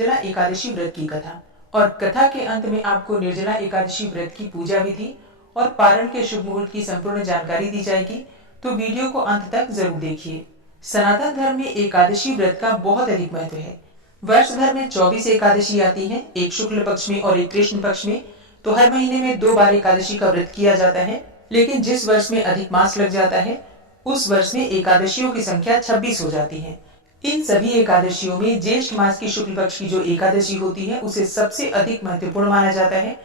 निर्जला एकादशी व्रत की कथा। और कथा के अंत में आपको निर्जला एकादशी व्रत की पूजा विधि और पारण के शुभ मुहूर्त की संपूर्ण जानकारी दी जाएगी, तो वीडियो को अंत तक जरूर देखिए। सनातन धर्म में एकादशी व्रत का बहुत अधिक महत्व है। वर्ष भर में 24 एकादशी आती हैं, एक शुक्ल पक्ष में और एक कृष्ण पक्ष में। तो हर महीने में 2 बार एकादशी का व्रत किया जाता है। लेकिन जिस वर्ष में अधिक मास लग जाता है, उस वर्ष में एकादशियों की संख्या 26 हो जाती है। इन सभी एकादशियों में ज्येष्ठ मास की शुक्ल पक्ष की जो एकादशी होती है, उसे सबसे अधिक महत्वपूर्ण माना जाता है,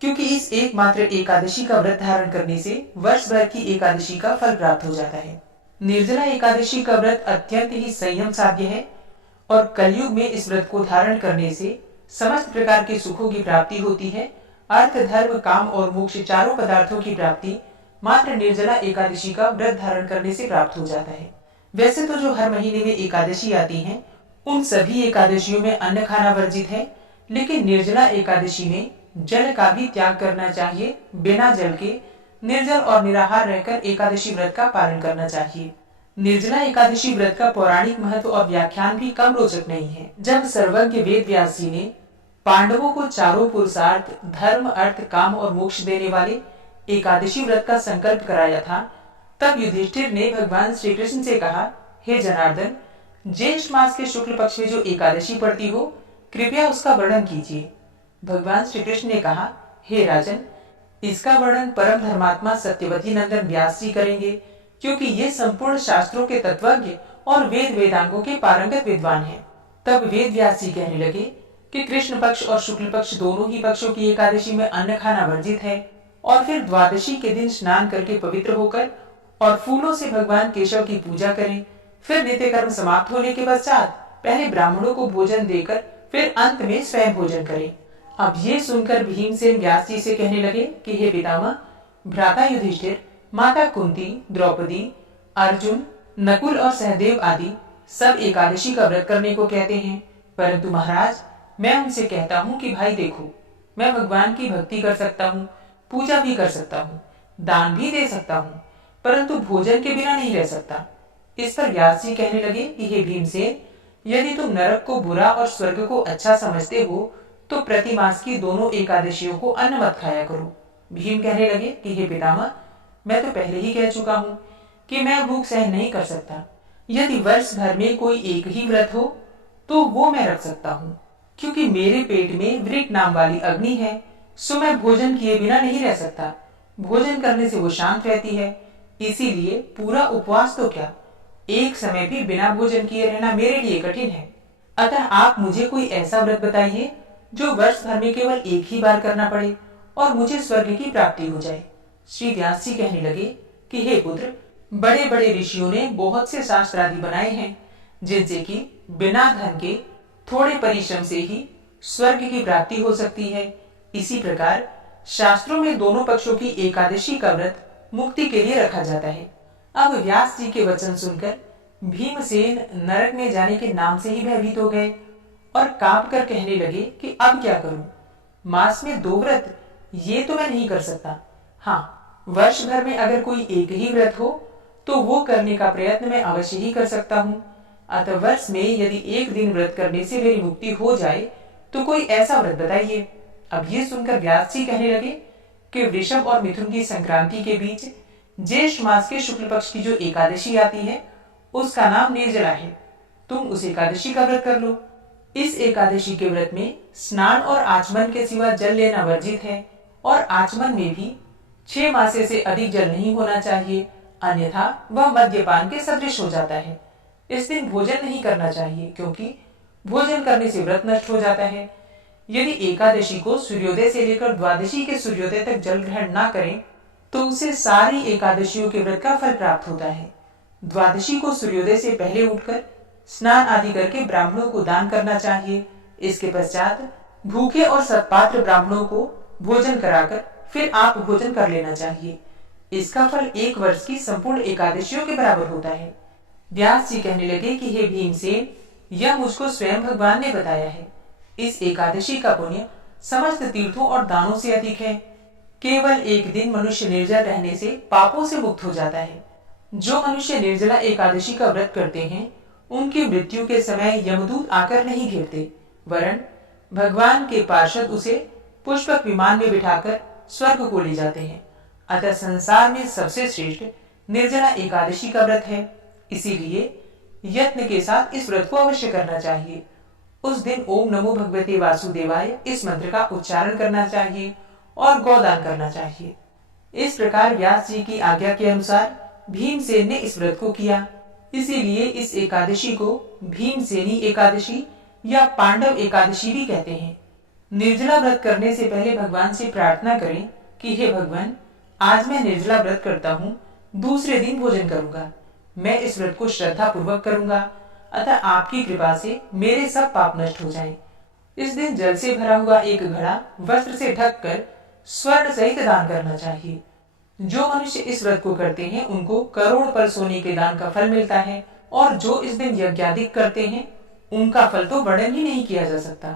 क्योंकि इस एकमात्र एकादशी का व्रत धारण करने से वर्ष भर की एकादशी का फल प्राप्त हो जाता है। निर्जला एकादशी का व्रत अत्यंत ही संयम साध्य है और कलयुग में इस व्रत को धारण करने से समस्त प्रकार के सुखों की प्राप्ति होती है। अर्थ, धर्म, काम और मोक्ष चारों पदार्थों की प्राप्ति मात्र निर्जला एकादशी का व्रत धारण करने से प्राप्त हो जाता है। वैसे तो जो हर महीने में एकादशी आती हैं, उन सभी एकादशियों में अन्न खाना वर्जित है, लेकिन निर्जला एकादशी में जल का भी त्याग करना चाहिए। बिना जल के निर्जल और निराहार रहकर एकादशी व्रत का पालन करना चाहिए। निर्जला एकादशी व्रत का पौराणिक महत्व और व्याख्यान भी कम रोचक नहीं है। जब सर्वज्ञ वेद व्यास जी ने पांडवों को चारों पुरुषार्थ, धर्म, अर्थ, काम और मोक्ष देने वाले एकादशी व्रत का संकल्प कराया था, तब युधिष्ठिर ने भगवान श्री कृष्ण से कहा, हे जनार्दन, ज्येष्ठ मास के शुक्ल पक्ष में जो एकादशी पड़ती हो, कृपया उसका वर्णन कीजिए। भगवान श्री कृष्ण ने कहा, हे राजन, इसका वर्णन परम धर्मात्मा सत्यवती नंदन व्यास जी करेंगे, क्योंकि ये संपूर्ण शास्त्रों के तत्वज्ञ और वेद वेदांगों के पारंगत विद्वान हैं। तब वेद व्यास जी कहने लगे कि कृष्ण पक्ष और शुक्ल पक्ष दोनों ही पक्षों की एकादशी में अन्न खाना वर्जित है, और फिर द्वादशी के दिन स्नान करके पवित्र होकर और फूलों से भगवान केशव की पूजा करें। फिर नित्य कर्म समाप्त होने के पश्चात पहले ब्राह्मणों को भोजन देकर फिर अंत में स्वयं भोजन करें। अब ये सुनकर भीमसेन व्यास जी से कहने लगे कि हे पितामह, भ्राता युधिष्ठिर, माता कुंती, द्रौपदी, अर्जुन, नकुल और सहदेव आदि सब एकादशी का व्रत करने को कहते हैं, परंतु महाराज, मैं उनसे कहता हूँ कि भाई देखो, मैं भगवान की भक्ति कर सकता हूँ, पूजा भी कर सकता हूँ, दान भी दे सकता हूँ, परंतु भोजन के बिना नहीं रह सकता। इस पर व्यास जी कहने लगे कि हे भीमसेन, यदि तुम नरक को बुरा और स्वर्ग को अच्छा समझते हो, तो प्रति मास की दोनों एकादशियों को अन्न मत खाया करो। भीम कहने लगे कि हे पितामह, मैं तो पहले ही कह चुका हूँ कि मैं भूख सहन नहीं कर सकता। यदि वर्ष भर में कोई एक ही व्रत हो, तो वो मैं रख सकता हूँ, क्योंकि मेरे पेट में वृक नाम वाली अग्नि है, सो मैं भोजन किए बिना नहीं रह सकता। भोजन करने से वो शांत रहती है, इसीलिए पूरा उपवास तो क्या, एक समय भी बिना भोजन किए रहना मेरे लिए कठिन है। अतः आप मुझे कोई ऐसा व्रत बताइए जो वर्ष भर में केवल एक ही बार करना पड़े और मुझे स्वर्ग की प्राप्ति हो जाए। श्री व्यास जी कहने लगे कि हे पुत्र, बड़े बड़े ऋषियों ने बहुत से शास्त्र आदि बनाए हैं, जिनसे कि बिना धन के थोड़े परिश्रम से ही स्वर्ग की प्राप्ति हो सकती है। इसी प्रकार शास्त्रों में दोनों पक्षों की एकादशी का व्रत मुक्ति के लिए रखा जाता है। अब व्यास जी के वचन सुनकर भीमसेन नरक में जाने के नाम से ही भयभीत हो गए और कांप कर कहने लगे कि अब क्या करूं? मास में 2 व्रत, ये तो मैं नहीं कर सकता। हाँ, वर्ष भर में अगर कोई एक ही व्रत हो, तो वो करने का प्रयत्न मैं अवश्य ही कर सकता हूँ। अतः वर्ष में यदि एक दिन व्रत करने से मेरी मुक्ति हो जाए, तो कोई ऐसा व्रत बताइए। अब ये सुनकर व्यास जी कहने लगे कि वृषभ और मिथुन की संक्रांति के बीच ज्येष्ठ मास के शुक्ल पक्ष की जो एकादशी आती है, उसका नाम निर्जला है। तुम उस एकादशी का व्रत कर लो। इस एकादशी के व्रत में स्नान और आचमन के सिवा जल लेना वर्जित है, और आचमन में भी 6 मासे से अधिक जल नहीं होना चाहिए, अन्यथा वह मद्यपान के सदृश हो जाता है। इस दिन भोजन नहीं करना चाहिए, क्योंकि भोजन करने से व्रत नष्ट हो जाता है। यदि एकादशी को सूर्योदय से लेकर द्वादशी के सूर्योदय तक जल ग्रहण न करें, तो उसे सारी एकादशियों के व्रत का फल प्राप्त होता है। द्वादशी को सूर्योदय से पहले उठकर स्नान आदि करके ब्राह्मणों को दान करना चाहिए। इसके पश्चात भूखे और सत्पात्र ब्राह्मणों को भोजन कराकर फिर आप भोजन कर लेना चाहिए। इसका फल 1 वर्ष की संपूर्ण एकादशियों के बराबर होता है। व्यास जी कहने लगे कि हे भीमसेन, यह मुझको स्वयं भगवान ने बताया है। इस एकादशी का पुण्य समस्त तीर्थों और दानों से अधिक है। केवल एक दिन मनुष्य निर्जल रहने से पापों से मुक्त हो जाता है। जो मनुष्य निर्जला एकादशी का व्रत करते हैं, उनकी मृत्यु के समय यमदूत आकर नहीं घेरते। वरन भगवान के पार्षद उसे पुष्पक विमान में बिठाकर स्वर्ग को ले जाते हैं। अतः संसार में सबसे श्रेष्ठ निर्जला एकादशी का व्रत है। इसीलिए यत्न के साथ इस व्रत को अवश्य करना चाहिए। उस दिन ओम नमो भगवते वासुदेवाय इस मंत्र का उच्चारण करना चाहिए और गौदान करना चाहिए। इस प्रकार व्यास जी की आज्ञा के अनुसार भीमसेन ने इस व्रत को किया। इसीलिए इस एकादशी को भीमसेनी एकादशी या पांडव एकादशी भी कहते हैं। निर्जला व्रत करने से पहले भगवान से प्रार्थना करें कि हे भगवान, आज मैं निर्जला व्रत करता हूँ, दूसरे दिन भोजन करूंगा। मैं इस व्रत को श्रद्धा पूर्वक करूंगा, अतः आपकी कृपा से मेरे सब पाप नष्ट हो जाएं। इस दिन जल से भरा हुआ एक घड़ा वस्त्र से ढककर स्वर्ण सहित दान करना चाहिए। जो मनुष्य इस व्रत को करते हैं उनको करोड़ पर सोने के दान का फल मिलता है, और जो इस दिन यज्ञादिक करते हैं उनका फल तो वर्णन ही नहीं किया जा सकता।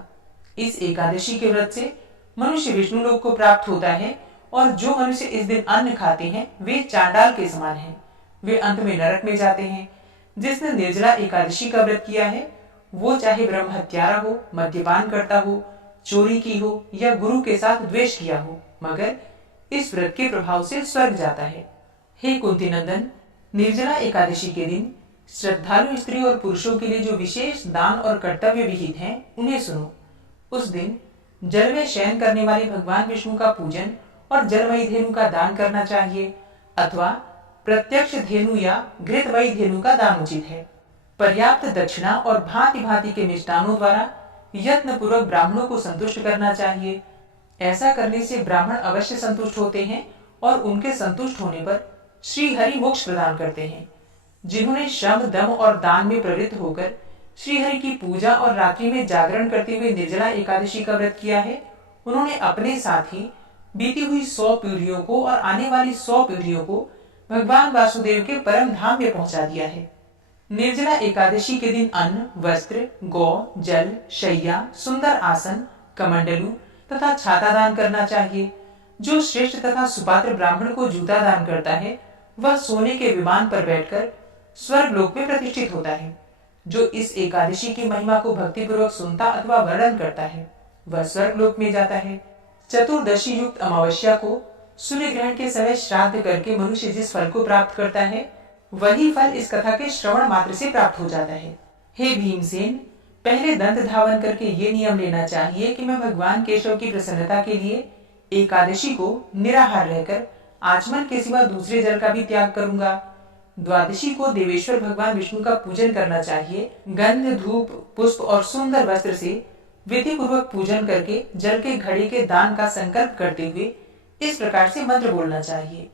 इस एकादशी के व्रत से मनुष्य विष्णु लोक को प्राप्त होता है, और जो मनुष्य इस दिन अन्न खाते हैं वे चांडाल के समान हैं। वे अंत में नरक में जाते हैं। जिसने निर्जला एकादशी का व्रत किया है वो चाहे ब्रह्म हत्यारा हो, मद्यपान करता हो, चोरी की हो या गुरु के साथ द्वेष किया हो, मगर इस व्रत के प्रभाव से स्वर्ग जाता है। हे कुंती नंदन, निर्जला एकादशी के दिन श्रद्धालु स्त्री और पुरुषों के लिए जो विशेष दान और कर्तव्य विहित हैं उन्हें सुनो। उस दिन जल में शयन करने वाले भगवान विष्णु का पूजन और जलमयी धेनु का दान करना चाहिए, अथवा प्रत्यक्ष धेनु या घृतमयी धेनु का दान उचित है। पर्याप्त दक्षिणा और भांति भांति के मिष्टानों द्वारा यत्न पूर्वक ब्राह्मणों को संतुष्ट करना चाहिए। ऐसा करने से ब्राह्मण अवश्य संतुष्ट होते हैं, और उनके संतुष्ट होने पर श्री हरि मोक्ष प्रदान करते हैं। जिन्होंने श्रम, दम और दान में प्रवृत्त होकर श्री हरि की पूजा और रात्रि में जागरण करते हुए निर्जला एकादशी का व्रत किया है, उन्होंने अपने साथ ही बीती हुई 100 पीढ़ियों को और आने वाली 100 पीढ़ियों को भगवान वासुदेव के परम धाम में पहुंचा दिया है। निर्जला एकादशी के दिन अन्न, वस्त्र, गौ, जल, शैया, सुंदर आसन, कमंडलू तथा छाता दान करना चाहिए। जो श्रेष्ठ तथा सुपात्र ब्राह्मण को जूता दान करता है वह सोने के विमान पर बैठकर स्वर्ग लोक में प्रतिष्ठित होता है। जो इस एकादशी की महिमा को भक्ति पूर्वक सुनता अथवा वर्णन करता है वह स्वर्ग लोक में जाता है। चतुर्दशी युक्त अमावस्या को सूर्य ग्रहण के समय श्राद्ध करके मनुष्य जिस फल को प्राप्त करता है वही फल इस कथा के श्रवण मात्र से प्राप्त हो जाता है। हे भीमसेन, पहले दंत धावन करके ये नियम लेना चाहिए कि मैं भगवान केशव की प्रसन्नता के लिए एकादशी को निराहार रहकर आचमन के सिवा दूसरे जल का भी त्याग करूंगा। द्वादशी को देवेश्वर भगवान विष्णु का पूजन करना चाहिए। गंध, धूप, पुष्प और सुंदर वस्त्र से विधि पूर्वक पूजन करके जल के घड़े के दान का संकल्प करते हुए इस प्रकार से मंत्र बोलना चाहिए।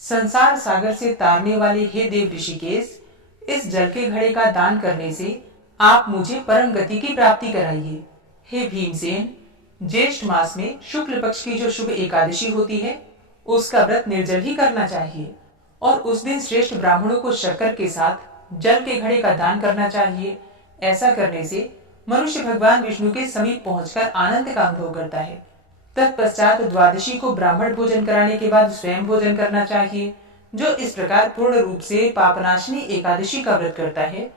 संसार सागर से तारने वाले हे देव ऋषिकेश, इस जल के घड़े का दान करने से आप मुझे परम गति की प्राप्ति कराइए। हे भीमसेन, ज्येष्ठ मास में शुक्ल पक्ष की जो शुभ एकादशी होती है उसका व्रत निर्जल ही करना चाहिए, और उस दिन श्रेष्ठ ब्राह्मणों को शक्कर के साथ जल के घड़े का दान करना चाहिए। ऐसा करने से मनुष्य भगवान विष्णु के समीप पहुंचकर आनंद का अनुभव करता है। तत्पश्चात द्वादशी को ब्राह्मण भोजन कराने के बाद स्वयं भोजन करना चाहिए। जो इस प्रकार पूर्ण रूप से पापनाशनी एकादशी का व्रत करता है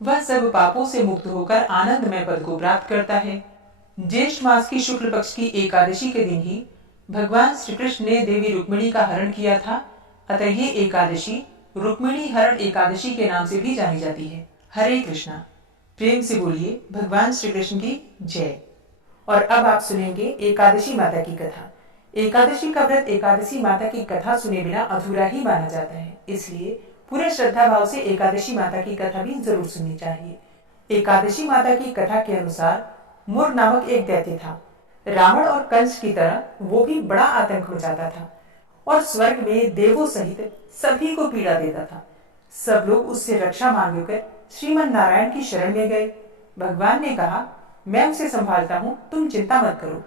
वह सब पापों से मुक्त होकर आनंदमय पद को प्राप्त करता है। ज्येष्ठ मास की शुक्ल पक्ष की एकादशी के दिन ही भगवान श्री कृष्ण ने देवी रुक्मिणी का हरण किया था, अतः ये एकादशी रुक्मिणी हरण एकादशी के नाम से भी जानी जाती है। हरे कृष्णा। प्रेम से बोलिए भगवान श्री कृष्ण की जय। और अब आप सुनेंगे एकादशी माता की कथा। एकादशी का व्रत एकादशी माता की कथा सुने बिना अधूरा ही माना जाता है, इसलिए पूरे श्रद्धा भाव से एकादशी माता की कथा भी जरूर सुननी चाहिए। एकादशी माता की कथा के अनुसार मुर नामक एक दैत्य था। रावण और कंस की तरह वो भी बड़ा आतंक मचाता था और स्वर्ग में देवों सहित सभी को पीड़ा देता था। सब लोग उससे रक्षा मांगकर श्रीमन नारायण की शरण में गए। भगवान ने कहा, मैं उसे संभालता हूँ, तुम चिंता मत करो।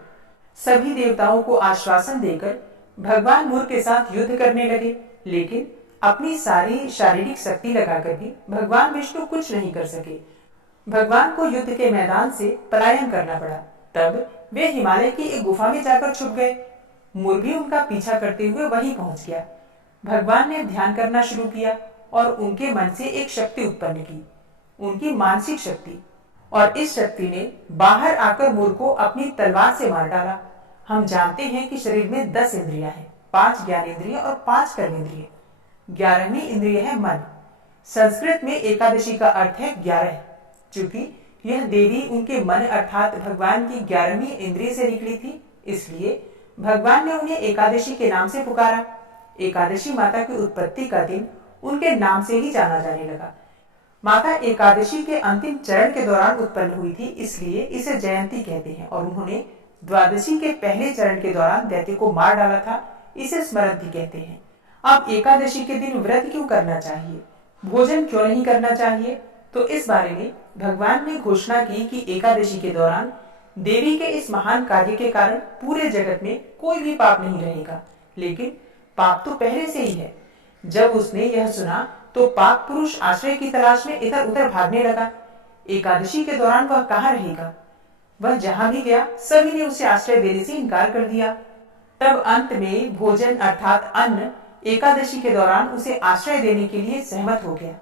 सभी देवताओं को आश्वासन देकर भगवान मुर के साथ युद्ध करने लगे, लेकिन अपनी सारी शारीरिक शक्ति लगाकर भी भगवान विष्णु कुछ नहीं कर सके। भगवान को युद्ध के मैदान से पलायन करना पड़ा। तब वे हिमालय की एक गुफा में जाकर छुप गए। मुर भी उनका पीछा करते हुए वहीं पहुंच गया। भगवान ने ध्यान करना शुरू किया और उनके मन से एक शक्ति उत्पन्न की, उनकी मानसिक शक्ति, और इस शक्ति ने बाहर आकर मुर को अपनी तलवार से मार डाला। हम जानते हैं कि शरीर में 10 इंद्रियां हैं, 5 ज्ञानेंद्रिय और 5 कर्मेंद्रिय। 11वीं इंद्रिय है मन। संस्कृत में एकादशी का अर्थ है 11। चूंकि यह देवी उनके मन अर्थात भगवान की 11वीं इंद्रिय से निकली थी, इसलिए भगवान ने उन्हें एकादशी के नाम से पुकारा। एकादशी माता की उत्पत्ति का दिन उनके नाम से ही जाना जाने लगा। माता एकादशी के अंतिम चरण के दौरान उत्पन्न हुई थी, इसलिए इसे जयंती कहते हैं। और उन्होंने द्वादशी के पहले चरण के दौरान दैत्य को मार डाला था, इसे स्मरण भी कहते हैं। अब एकादशी के दिन व्रत क्यों करना चाहिए, भोजन क्यों नहीं करना चाहिए, तो इस बारे में भगवान ने घोषणा की कि एकादशी के दौरान देवी के इस महान कार्य के कारण पूरे जगत में कोई भी पाप नहीं रहेगा। लेकिन पाप तो पहले से ही है। जब उसने यह सुना तो पाप पुरुष आश्रय की तलाश में इधर उधर भागने लगा। एकादशी के दौरान वह कहाँ रहेगा? वह जहां भी गया सभी ने उसे आश्रय देने से इनकार कर दिया। तब अंत में भोजन अर्थात अन्न एकादशी के दौरान उसे आश्रय देने के लिए सहमत हो गया।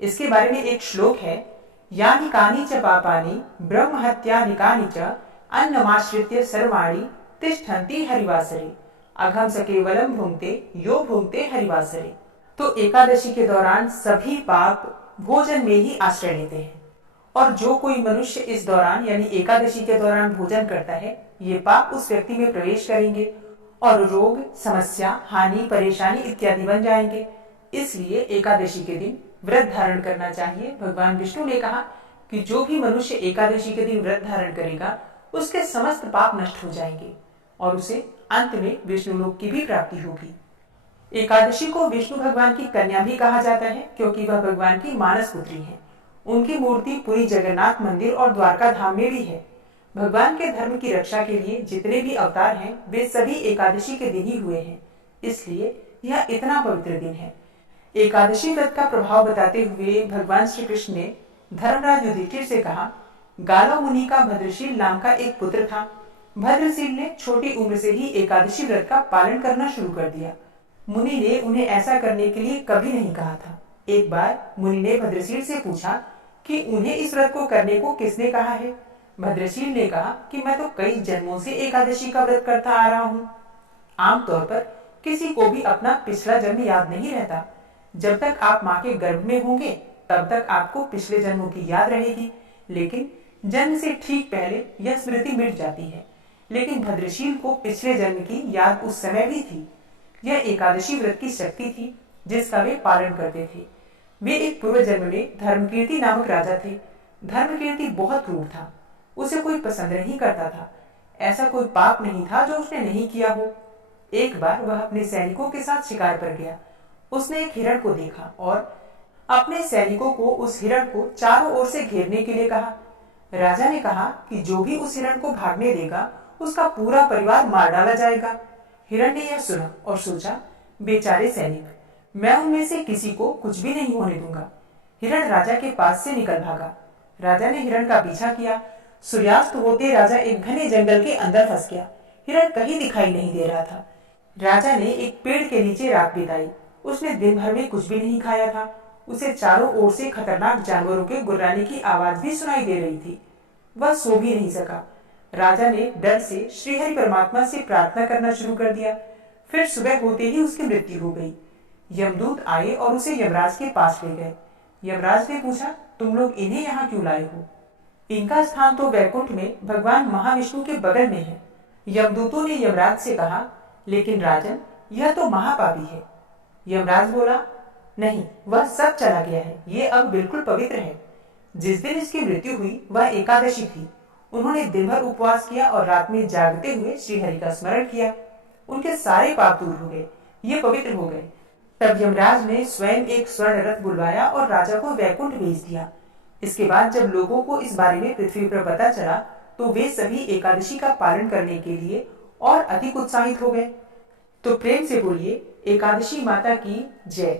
इसके बारे में एक श्लोक है, यानि कानि च पापानि ब्रह्म हत्यानिकानि च अन्नमाश्रित्य सर्वाणि तिष्ठन्ति हरिवासरे अघम स केवलम भुंक्ते यो भुंक्ते हरिवासरे। तो एकादशी के दौरान सभी पाप भोजन में ही आश्रय लेते हैं, और जो कोई मनुष्य इस दौरान यानी एकादशी के दौरान भोजन करता है, ये पाप उस व्यक्ति में प्रवेश करेंगे और रोग, समस्या, हानि, परेशानी इत्यादि बन जाएंगे। इसलिए एकादशी के दिन व्रत धारण करना चाहिए। भगवान विष्णु ने कहा कि जो भी मनुष्य एकादशी के दिन व्रत धारण करेगा उसके समस्त पाप नष्ट हो जाएंगे और उसे अंत में विष्णु लोक की भी प्राप्ति होगी। एकादशी को विष्णु भगवान की कन्या भी कहा जाता है, क्योंकि वह भगवान की मानस पुत्री है। उनकी मूर्ति पुरी जगन्नाथ मंदिर और द्वारका धाम में भी है। भगवान के धर्म की रक्षा के लिए जितने भी अवतार हैं वे सभी एकादशी के दिन ही हुए हैं, इसलिए यह इतना पवित्र दिन है। एकादशी व्रत का प्रभाव बताते हुए भगवान श्री कृष्ण ने धर्मराज युधिष्ठिर से कहा, गालव मुनि का भद्रशील नाम का एक पुत्र था। भद्रशील ने छोटी उम्र से ही एकादशी व्रत का पालन करना शुरू कर दिया। मुनि ने उन्हें ऐसा करने के लिए कभी नहीं कहा था। एक बार मुनि ने भद्रशील से पूछा कि उन्हें इस व्रत को करने को किसने कहा है। भद्रशील ने कहा कि मैं तो कई जन्मों से एकादशी का व्रत करता आ रहा हूँ। आमतौर पर किसी को भी अपना पिछला जन्म याद नहीं रहता। जब तक आप माँ के गर्भ में होंगे तब तक आपको पिछले जन्मों की याद रहेगी, लेकिन जन्म से ठीक पहले यह स्मृति मिट जाती है। लेकिन भद्रशील को पिछले जन्म की याद उस समय भी थी। यह एकादशी व्रत की शक्ति थी जिसका वे पालन करते थे। वे एक पूर्व जन्म में धर्मकीर्ति नामक राजा थे। धर्मकीर्ति बहुत क्रूर था, उसे कोई पसंद नहीं करता था। ऐसा कोई पाप नहीं था जो उसने नहीं किया हो। एक बार वह अपने सैनिकों के साथ शिकार पर गया। उसने एक हिरण को देखा और अपने सैनिकों को उस हिरण को चारों ओर से घेरने के लिए कहा। राजा ने कहा कि जो भी उस हिरण को भागने देगा उसका पूरा परिवार मार डाला जाएगा। हिरण ने यह सुना और सोचा, बेचारे सैनिक, मैं उनमें से किसी को कुछ भी नहीं होने दूंगा। हिरण राजा के पास से निकल भागा। राजा ने हिरण का पीछा किया। सूर्यास्त होते राजा एक घने जंगल के अंदर फंस गया। हिरण कहीं दिखाई नहीं दे रहा था। राजा ने एक पेड़ के नीचे रात बिताई। उसने दिन भर में कुछ भी नहीं खाया था। उसे चारों ओर से खतरनाक जानवरों के गुर्राने की आवाज भी सुनाई दे रही थी। वह सो भी नहीं सका। राजा ने डर से श्रीहरि परमात्मा से प्रार्थना करना शुरू कर दिया। फिर सुबह होते ही उसकी मृत्यु हो गई। यमदूत आए और उसे यमराज के पास ले गए। यमराज ने पूछा, तुम लोग इन्हें यहाँ क्यों लाए हो? इनका स्थान तो वैकुंठ में भगवान महाविष्णु के बगल में है। यमदूतों ने यमराज से कहा, लेकिन राजन, यह तो महापापी है। यमराज बोला, नहीं, वह सब चला गया है, ये अब बिल्कुल पवित्र है। जिस दिन इसकी मृत्यु हुई वह एकादशी थी। उन्होंने दिन भर उपवास किया और रात में जागते हुए श्रीहरि का स्मरण किया। उनके सारे पाप दूर हो गए, ये पवित्र हो गए। तब यमराज ने स्वयं एक स्वर्ण रथ बुलवाया और राजा को वैकुंठ भेज दिया। इसके बाद जब लोगों को इस बारे में पृथ्वी पर पता चला तो वे सभी एकादशी का पालन करने के लिए और अधिक उत्साहित हो गए। तो प्रेम से बोलिए, एकादशी माता की जय।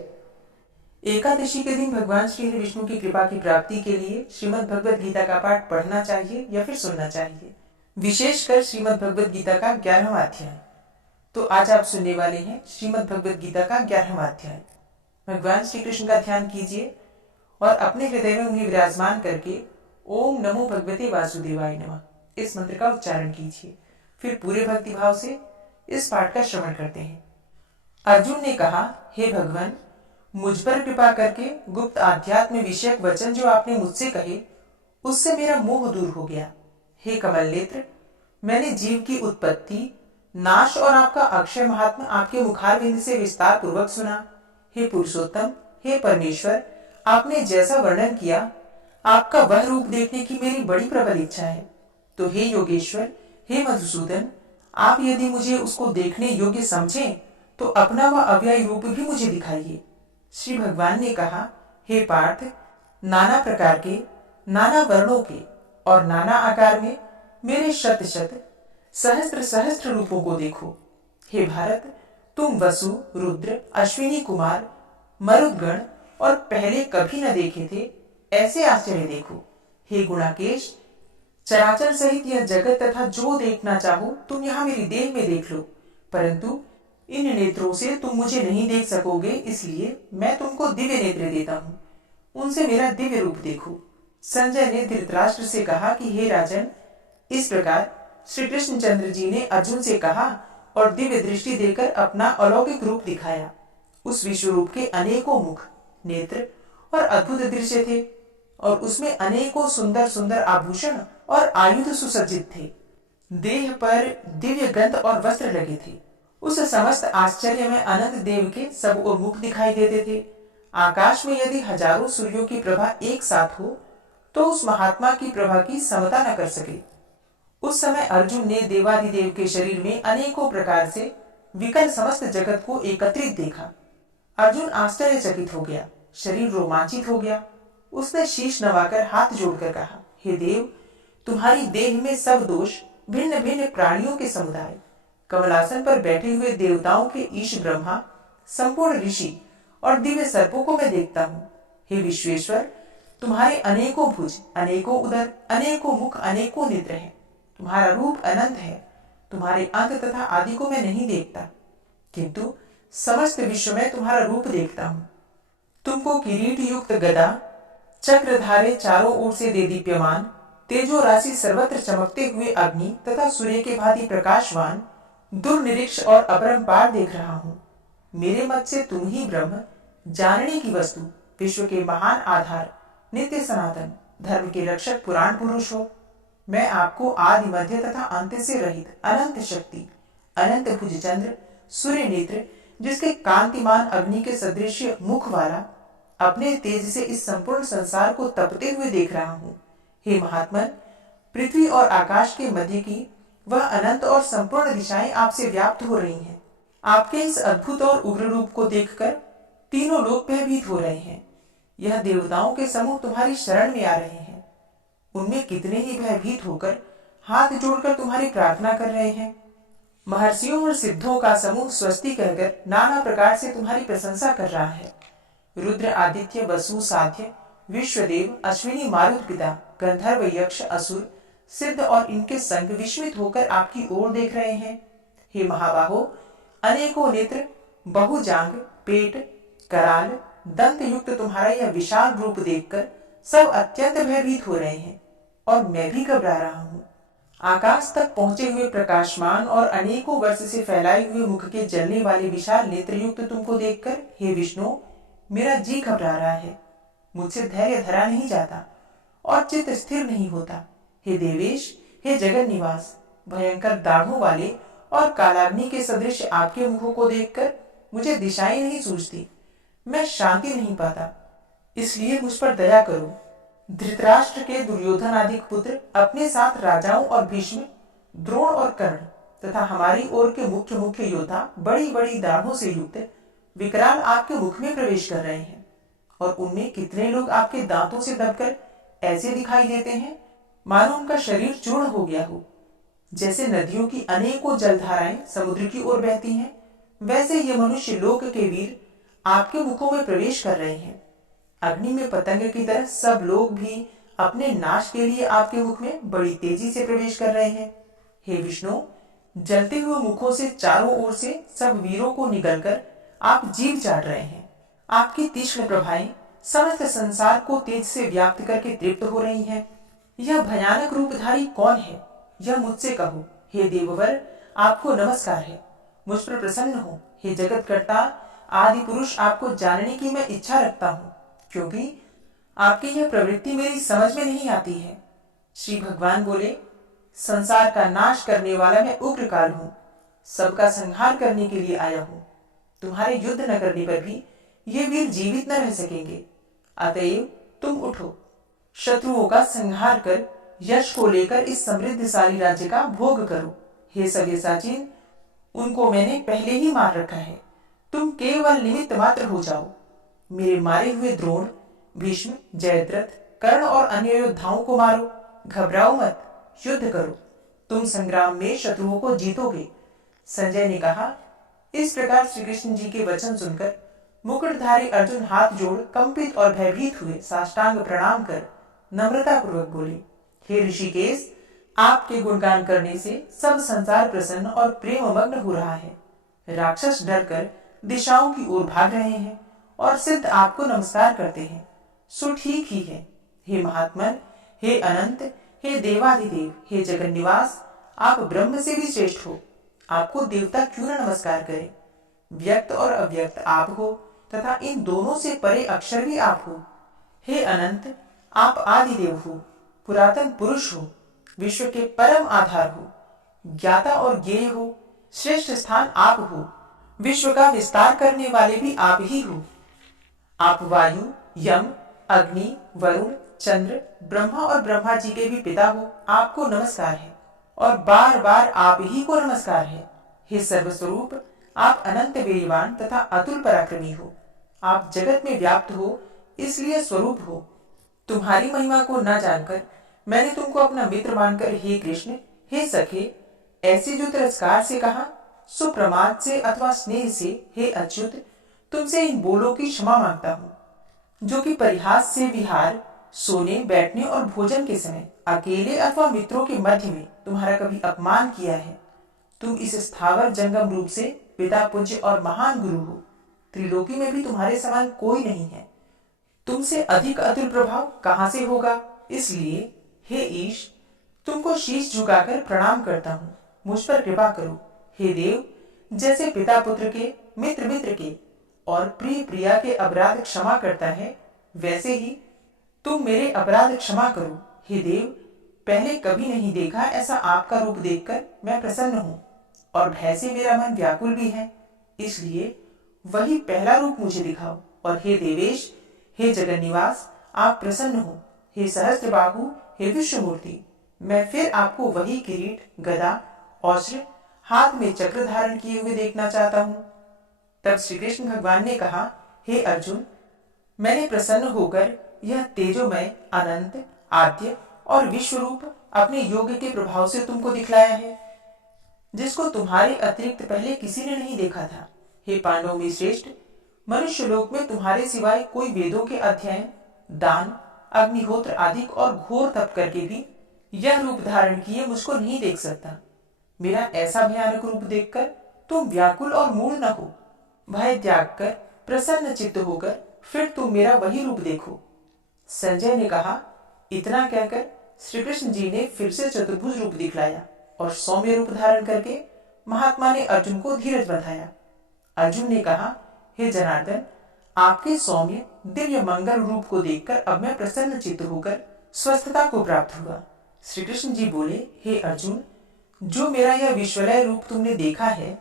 एकादशी के दिन भगवान श्री हरि विष्णु की कृपा की प्राप्ति के लिए श्रीमद् भगवद गीता का पाठ पढ़ना चाहिए या फिर सुनना चाहिए, विशेषकर श्रीमद् भगवद गीता का 11वां अध्याय। तो आज आप सुनने वाले हैं श्रीमद् भगवद गीता का 11वां अध्याय। भगवान श्री कृष्ण का ध्यान कीजिए और अपने हृदय में उन्हें विराजमान करके ओम नमो भगवते वासुदेवाय नमः इस मंत्र का उच्चारण कीजिए। फिर पूरे भक्ति भाव से इस पाठ का श्रवण करते हैं। अर्जुन ने कहा, हे भगवान, मुझ पर कृपा करके गुप्त आध्यात्म विषयक वचन जो आपने मुझसे कहे, उससे मेरा मोह दूर हो गया। हे कमल नेत्र, मैंने जीव की उत्पत्ति, नाश और आपका अक्षय महात्मा आपके मुखारविंद से विस्तार पूर्वक सुना। हे पुरुषोत्तम, हे परमेश्वर, आपने जैसा वर्णन किया, आपका वह रूप देखने की मेरी बड़ी प्रबल इच्छा है। तो हे योगेश्वर, हे मधुसूदन, आप यदि मुझे उसको देखने योग्य समझें तो अपना वह अव्यय रूप भी मुझे दिखाइए। श्री भगवान ने कहा, हे पार्थ, नाना प्रकार के, नाना वर्णों के और नाना आकार में मेरे शत शत सहस्त्र सहस्त्र रूपों को देखो। हे भारत, तुम वसु, रुद्र, अश्विनी कुमार, मरुदगण और पहले कभी न देखे थे ऐसे आश्चर्य देखो। हे गुणाकेश, चराचर सहित यह जगत तथा जो देखना चाहो तुम यहाँ मेरी देह में देख लो, परंतु इन नेत्रों से तुम मुझे नहीं देख सकोगे, इसलिए मैं तुमको दिव्य नेत्र देता हूँ, उनसे मेरा दिव्य रूप देखो। संजय ने धृतराष्ट्र से कहा कि हे राजन, इस प्रकार श्री कृष्णचंद्र जी ने अर्जुन से कहा और दिव्य दृष्टि देकर अपना अलौकिक रूप दिखाया। उस विश्व रूप के अनेकों मुख, नेत्र और अद्भुत दृश्य थे और उसमें अनेकों सुंदर सुंदर आभूषण और आयुध सुसज्जित थे। देह पर दिव्य गंध और वस्त्र लगे थे। उस समस्त आश्चर्य में अनंत देव के सब और मुख दिखाई देते थे। आकाश में यदि हजारों सूर्यों की प्रभा एक साथ हो तो उस महात्मा की प्रभा की समता न कर सके। उस समय अर्जुन ने देवादिदेव के शरीर में अनेकों प्रकार से विकल समस्त जगत को एकत्रित देखा। अर्जुन आश्चर्यचकित हो गया, शरीर रोमांचित हो गया। उसने शीश नवाकर हाथ जोड़कर कहा, हे देव, तुम्हारी देह में सब दोष भिन्न भिन्न प्राणियों के समुदाय, कमलासन पर बैठे हुए देवताओं के ईश ब्रह्मा, संपूर्ण ऋषि और दिव्य सर्पों को मैं देखता हूँ। हे विश्वेश्वर, तुम्हारे अनेकों भुज, अनेकों उदर, अनेकों मुख, अनेकों नेत्र हैं। तुम्हारा रूप अनंत है। तुम्हारे अंत तथा आदि को मैं नहीं देखता, किंतु समस्त विश्व में तुम्हारा रूप देखता हूँ। तुमको किरीट युक्त गदा, चक्रधारे चारों ओर से दे दीप्यमान, तेजो राशि सर्वत्र चमकते हुए अग्नि तथा सूर्य के भांति प्रकाशवान, दुर्निरीक्ष और अपरंपार देख रहा हूँ। मेरे मत से तुम ही ब्रह्म, जानने की वस्तु, विश्व के महान आधार, नित्य सनातन, धर्म के रक्षक, पुराण पुरुष हो। मैं आपको आदि मध्य तथा अंत से रहित अनंत शक्ति, अनंत भुज चंद्र, सूर्य नेत्र, जिसके कांतिमान अग्नि के सदृश मुख वाला, अपने तेज से इस संपूर्ण संसार को तपते हुए देख रहा हूँ। हे महात्मन, पृथ्वी और आकाश के मध्य की वह अनंत और संपूर्ण दिशाएं आपसे व्याप्त हो रही हैं। आपके इस अद्भुत और उग्र रूप को देखकर तीनों लोग भयभीत हो रहे हैं। यह देवताओं के समूह तुम्हारी शरण में आ रहे हैं। उनमें कितने ही भयभीत होकर हाथ जोड़कर तुम्हारी प्रार्थना कर रहे हैं। महर्षियों और सिद्धों का समूह स्वस्ति कहकर नाना प्रकार से तुम्हारी प्रशंसा कर रहा है। रुद्र, आदित्य, वसु, साध्य, विश्वदेव, अश्विनी, मारुत पिता, गंधर्व, यक्ष, असुर, सिद्ध और इनके संग विस्मित होकर आपकी ओर देख रहे हैं। हे महाबाहो, अनेकों नेत्र, बहुजांग, पेट, कराल, दंत युक्त तुम्हारा यह विशाल रूप देखकर सब अत्यंत भयभीत हो रहे हैं और मैं भी घबरा रहा हूँ। आकाश तक पहुंचे हुए प्रकाशमान और अनेकों वर्ष से फैलाए हुए मुख के जलने वाले विशाल नेत्र युक्त तुमको देखकर हे विष्णु, मेरा जी घबरा रहा है। मुझसे धैर्य धरा नहीं जाता और चित्त स्थिर नहीं होता। हे देवेश, हे जगन निवास, भयंकर दाढ़ों वाले और कालाग्नि के सदृश आपके मुखों को देखकर मुझे दिशाएं नहीं सूझती। मैं शांति नहीं पाता, इसलिए मुझ पर दया करो। धृतराष्ट्र के दुर्योधन आदि पुत्र अपने साथ राजाओं और भीष्म, द्रोण और कर्ण तथा हमारी ओर के मुख्य मुख्य योद्धा बड़ी बड़ी दाढ़ों से युक्त विकराल आपके मुख में प्रवेश कर रहे हैं और उनमें कितने लोग आपके दांतों से दबकर ऐसे दिखाई देते हैं मानो उनका शरीर चूर्ण हो गया हो। जैसे नदियों की अनेकों जलधाराएं समुद्र की ओर बहती हैं, वैसे ये मनुष्य लोक के वीर आपके मुखों में प्रवेश कर रहे हैं। अग्नि में पतंग की तरह सब लोग भी अपने नाश के लिए आपके मुख में बड़ी तेजी से प्रवेश कर रहे हैं। हे विष्णु, जलते हुए मुखों से चारों ओर से सब वीरों को निगलकर आप जीव चाट रहे हैं। आपकी तीक्ष्ण प्रभाएं समस्त संसार को तेज से व्याप्त करके तृप्त हो रही हैं। यह भयानक रूपधारी कौन है, यह मुझसे कहो। हे देववर, आपको नमस्कार है। मुझ पर प्रसन्न हो। हे जगतकर्ता आदि पुरुष, आपको जानने की मैं इच्छा रखता हूँ, क्योंकि आपकी यह प्रवृत्ति मेरी समझ में नहीं आती है। श्री भगवान बोले, संसार का नाश करने वाला मैं उग्र काल हूँ, सबका संहार करने के लिए आया हूँ। तुम्हारे युद्ध न करने पर भी ये वीर जीवित न रह सकेंगे। अतएव तुम उठो, शत्रुओं का संहार कर यश को लेकर इस समृद्धशाली राज्य का भोग करो। हे सव्यसाचीन, उनको मैंने पहले ही मार रखा है, तुम केवल निमित्त मात्र हो जाओ। मेरे मारे हुए द्रोण, भीष्म, जयद्रथ, कर्ण और अन्य योद्धाओं को मारो। घबराओ मत, युद्ध करो, तुम संग्राम में शत्रुओं को जीतोगे। संजय ने कहा। इस प्रकार श्री कृष्ण जी के वचन सुनकर मुकुटधारी अर्जुन हाथ जोड़ कंपित और भयभीत हुए साष्टांग प्रणाम कर नम्रता पूर्वक बोले, हे ऋषिकेश, आपके गुणगान करने से सब संसार प्रसन्न और प्रेम मग्न हो रहा है। राक्षस डरकर दिशाओं की ओर भाग रहे हैं और सिद्ध आपको नमस्कार करते हैं, सो ठीक ही है। हे महात्मन, हे अनंत, हे देवाधिदेव, हे जगन्निवास, आप ब्रह्म से भी श्रेष्ठ हो। आपको देवता क्यों न नमस्कार करें। व्यक्त और अव्यक्त आप हो तथा इन दोनों से परे अक्षर भी आप हो। हे अनंत, आप आदिदेव हो, पुरातन पुरुष हो, विश्व के परम आधार हो, ज्ञाता और ज्ञेय हो, श्रेष्ठ स्थान आप हो, विश्व का विस्तार करने वाले भी आप ही हो। आप वायु, यम, अग्नि, वरुण, चंद्र, ब्रह्मा और ब्रह्मा जी के भी पिता हो। आपको नमस्कार है और बार बार आप ही को नमस्कार है। हे सर्वस्वरूप, आप अनंत वीर्यवान तथा अतुल पराक्रमी हो। आप जगत में व्याप्त हो, इसलिए स्वरूप हो। तुम्हारी महिमा को न जानकर मैंने तुमको अपना मित्र मानकर हे कृष्ण, हे सखे, ऐसे जो तिरस्कार से कहा, सुप्रमाद से अथवा स्नेह से हे अच्युत, तुमसे इन बोलों की क्षमा मांगता हूँ, जो कि परिहास से विहार, सोने, बैठने और भोजन के समय अकेले अथवा मित्रों के मध्य में तुम्हारा कभी अपमान किया है। तुम इस स्थावर जंगम रूप से पिता, पूज्य और महान गुरु हो। त्रिलोकी में भी तुम्हारे समान कोई नहीं है। तुमसे अधिक अतुल प्रभाव कहाँ से होगा। इसलिए हे ईश, तुमको शीश झुकाकर प्रणाम करता हूँ, मुझ पर कृपा करो। हे देव, जैसे पिता पुत्र के, मित्र मित्र के और प्रिय प्रिया के अपराध क्षमा करता है, वैसे ही तुम मेरे अपराध क्षमा करो। हे देव, पहले कभी नहीं देखा ऐसा आपका रूप देखकर मैं प्रसन्न हूँ और भय से मेरा मन व्याकुल भी है, इसलिए वही पहला रूप मुझे दिखाओ। और हे देवेश, हे जगन्निवास, आप प्रसन्न हो। हे सहस्त्रबाहु, हे विश्वमूर्ति, मैं फिर आपको वही किरीट, गदा, औश्र, हाथ में चक्र धारण किए हुए देखना चाहता हूँ। तब श्री कृष्ण भगवान ने कहा, हे अर्जुन, मैंने प्रसन्न होकर यह तेजोमय, अनंत, आद्य और विश्वरूप अपने योग के प्रभाव से तुमको दिखलाया है, जिसको तुम्हारे अतिरिक्त पहले किसी ने नहीं देखा था। हे पांडवों में श्रेष्ठ, मनुष्य लोक में तुम्हारे सिवाय कोई वेदों के अध्ययन, दान, अग्निहोत्र आदि और घोर तप करके भी यह रूप धारण किए मुझको नहीं देख सकता। मेरा ऐसा भयानक रूप देखकर तुम व्याकुल और मूढ़ न हो। भय त्याग कर प्रसन्न चित्त होकर फिर तुम मेरा वही रूप देखो। संजय ने कहा। इतना कहकर श्री कृष्ण जी ने फिर से चतुर्भुज रूप दिखलाया और सौम्य रूप धारण करके महात्मा ने अर्जुन को धीरज बंधाया। अर्जुन ने कहा, हे जनार्दन, आपके सौम्य दिव्य मंगल रूप को देखकर अब मैं प्रसन्न चित्त होकर स्वस्थता को प्राप्त हुआ। श्री कृष्ण जी बोले, हे अर्जुन, जो मेरा यह विश्वलय रूप तुमने देखा है,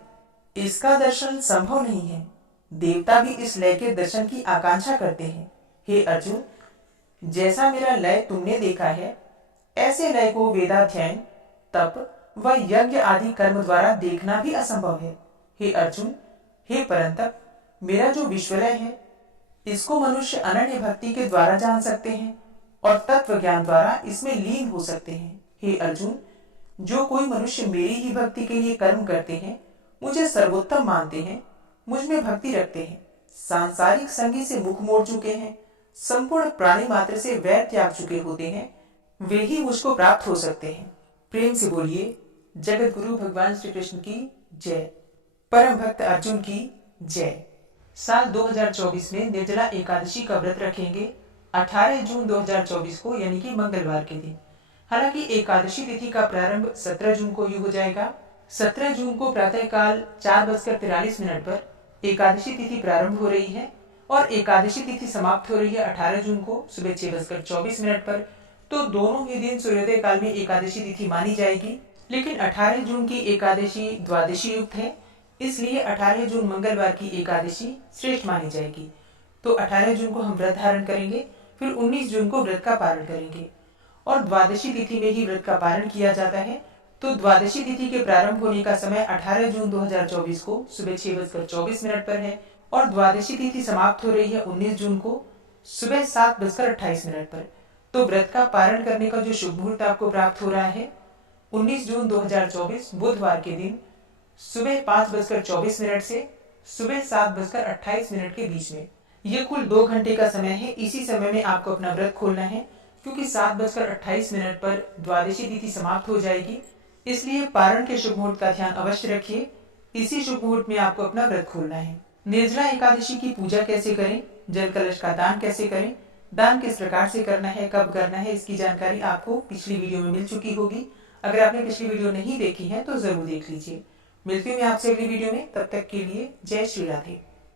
इसका दर्शन संभव नहीं है। देवता भी इस लय के दर्शन की आकांक्षा करते हैं। हे अर्जुन, जैसा मेरा लय तुमने देखा है, ऐसे लय को वेदाध्ययन, तप व यज्ञ आदि कर्म द्वारा देखना भी असंभव है। हे अर्जुन, हे परंतप, मेरा जो विश्वलय है, इसको मनुष्य अनन्य भक्ति के द्वारा जान सकते हैं और तत्व ज्ञान द्वारा इसमें लीन हो सकते हैं। हे अर्जुन, जो कोई मनुष्य मेरी ही भक्ति के लिए कर्म करते हैं, मुझे सर्वोत्तम मानते हैं, मुझ में भक्ति रखते हैं, सांसारिक संगी से मुख मोड़ चुके हैं, संपूर्ण प्राणी मात्र से वैर त्याग चुके होते हैं, वे ही मुझको प्राप्त हो सकते हैं। प्रेम से बोलिए, जगत गुरु भगवान श्री कृष्ण की जय। परम भक्त अर्जुन की जय। साल 2024 में निर्जला एकादशी का व्रत रखेंगे 18 जून 2024 को, यानी कि मंगलवार के दिन। हालांकि एकादशी तिथि का प्रारंभ 17 जून को ही हो जाएगा। 17 जून को प्रातःकाल 4:43 पर एकादशी तिथि प्रारंभ हो रही है और एकादशी तिथि समाप्त हो रही है 18 जून को सुबह 6:24 पर। तो दोनों ही दिन सूर्योदय काल में एकादशी तिथि मानी जाएगी, लेकिन 18 जून की एकादशी द्वादशी युक्त है, इसलिए 18 जून मंगलवार की एकादशी श्रेष्ठ मानी जाएगी। तो 18 जून को हम व्रत धारण करेंगे, फिर 19 जून को व्रत का पारण करेंगे और द्वादशी तिथि में ही व्रत का पारण किया जाता है। तो द्वादशी तिथि के प्रारंभ होने का समय 18 जून 2024 को सुबह 6:24 पर है और द्वादशी तिथि समाप्त हो रही है 19 जून को सुबह 7:28 पर। तो व्रत का पारण करने का जो शुभ मुहूर्त आपको प्राप्त हो रहा है 19 जून 2024 बुधवार के दिन सुबह 5:24 से सुबह 7:28 के बीच में। ये कुल 2 घंटे का समय है। इसी समय में आपको अपना व्रत खोलना है, क्योंकि 7:28 पर द्वादशी तिथि समाप्त हो जाएगी, इसलिए पारण के शुभ मुहूर्त का ध्यान अवश्य रखिए। इसी शुभ मुहूर्त में आपको अपना व्रत खोलना है। निर्जला एकादशी की पूजा कैसे करें, जल कलश का दान कैसे करें, दान किस प्रकार से करना है, कब करना है, इसकी जानकारी आपको पिछली वीडियो में मिल चुकी होगी। अगर आपने पिछली वीडियो नहीं देखी है तो जरूर देख लीजिए। मिलती हूँ मैं आपसे अगली वीडियो में, तब तक के लिए जय श्री राधे।